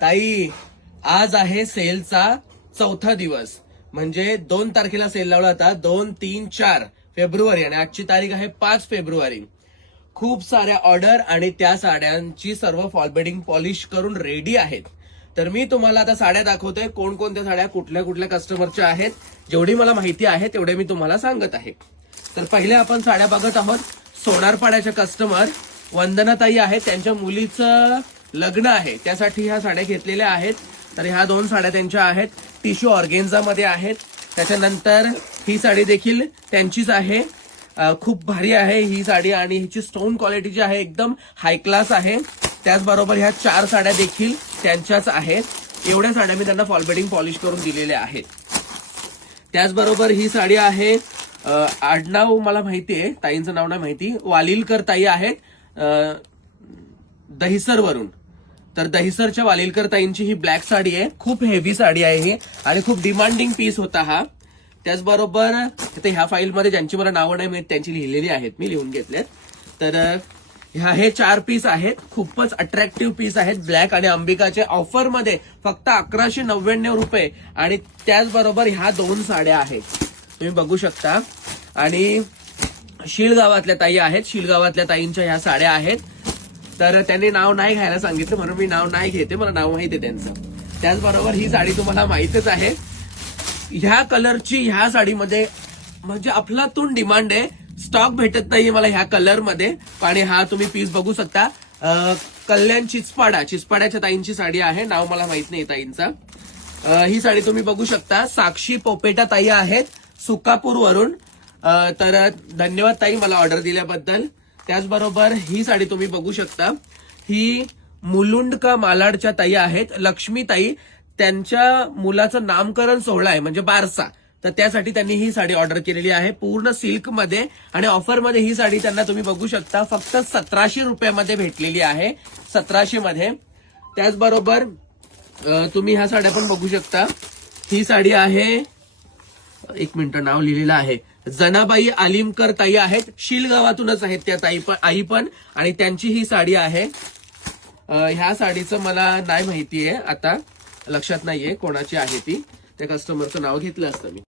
ताई, आज आहे सेलचा चौथा दिवस. म्हणजे 2 तारखेला सेल लावला होता. 2, 3, 4 फेब्रुवारी आणि आजची तारीख आहे 5 फेब्रुवारी. खूप साऱ्या ऑर्डर आणि त्या साड्यांची सर्व फॉल बेडिंग पॉलिश करून रेडी आहेत. तर मी तुम्हाला आता साड्या दाखवतोय. कोणकोणत्या साड्या कुठल्या कुठल्या कस्टमरच्या आहेत, जेवढी मला माहिती आहे तेवढे मी तुम्हाला सांगत आहे. तर पहिले आपण साड्या बघत आहोत. सोनारपाड्याच्या कस्टमर वंदनाताई आहेत. त्यांच्या मुलीचं लग्न आहे, त्यासाठी ह्या साड्या घेतलेल्या आहेत. तर ह्या 2 साड्या त्यांच्या आहेत. टिश्यू ऑर्गेन्झा मध्ये आहेत. त्याच्यानंतर ही साडी देखील त्यांचीच आहे. खूप भारी आहे ही साडी आणि हिची स्टोन क्वालिटी जी आहे एकदम हाय क्लास आहे. त्याचबरोबर ह्या 4 साड्या देखील त्यांच्याच आहेत. एवढ्या साड्या मी त्यांना फॉल बेडिंग पॉलिश करून दिलेल्या आहेत. त्याचबरोबर ही साडी आहे, आडनाव मला माहिती आहे, ताईंचं नाव नाही माहिती, वालिलकर ताई आहेत दहिसर वरून. तर दहिसरच्या वालिलकर ताईंची ही ब्लॅक साडी आहे. खूप हेवी साडी आहे ही आणि खूप डिमांडिंग पीस होता हा. त्याचबरोबर ह्या फाईलमध्ये ज्यांची मला नावं नाही माहित त्यांची लिहिलेली आहेत, मी लिहून घेतलेत. तर हे 4 पीस आहेत. खूपच अट्रॅक्टिव्ह पीस आहेत. ब्लॅक आणि अंबिकाचे ऑफरमध्ये फक्त 1199 रुपये. आणि त्याचबरोबर ह्या 2 साड्या आहेत, तुम्ही बघू शकता. आणि शिळगावातल्या ताई आहेत. शिळगावातल्या ताईंच्या ह्या साड्या आहेत. तर त्यांनी नाव नाही घ्यायला सांगितलं म्हणून मी नाव नाही घेते, मला नाव माहिती आहे त्यांचं. त्याचबरोबर ही साडी तुम्हाला माहितच आहे. ह्या कलरची ह्या साडीमध्ये म्हणजे अफलातून डिमांड आहे. स्टॉक भेटत नाहीये मला ह्या कलर मध्ये. आणि हा तुम्ही पीस बघू शकता. कल्याण चिचपाड्याच्या ताईंची साडी आहे. नाव मला माहित नाही ताईंचा. ही साडी तुम्ही बघू शकता. साक्षी पोपेटा ताई आहेत सुकापूर वरून. तर धन्यवाद ताई मला ऑर्डर दिल्याबद्दल. त्याचबरोबर ही साडी तुम्ही बघू शकता. ही मुलुंड का मालाडच्या ताई आहेत, लक्ष्मी ताई. त्यांच्या मुलाचं नामकरण सोहळा आहे म्हणजे बारसा, तर त्यासाठी त्यांनी ही साडी ऑर्डर केलेली आहे. पूर्ण सिल्क मध्ये आणि ऑफरमध्ये ही साडी त्यांना तुम्ही बघू शकता फक्त 1700 रुपयामध्ये भेटलेली आहे. 1700 मध्ये. त्याचबरोबर तुम्ही ह्या साड्या पण बघू शकता. ही साडी आहे, 1 मिनिट, नाव लिहिलेलं आहे, जनाबाई आलिमकर ताई आहेत. शिलगावातूनच आहेत त्या ताई पण, आई पण. आणि त्यांची ही साडी आहे. ह्या साडीचं मला नाही माहिती आहे, आता लक्षात नाहीये कोणाची आहे ती. त्या कस्टमरचं नाव घेतलं असतं मी.